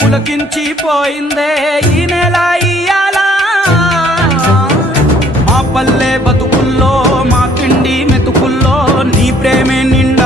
పులకించిపోయిందే ఈ నెల ఇయ్యాల మా పల్లె బతుకుల్లో మా తిండి మెతుకుల్లో నీ ప్రేమే నిండు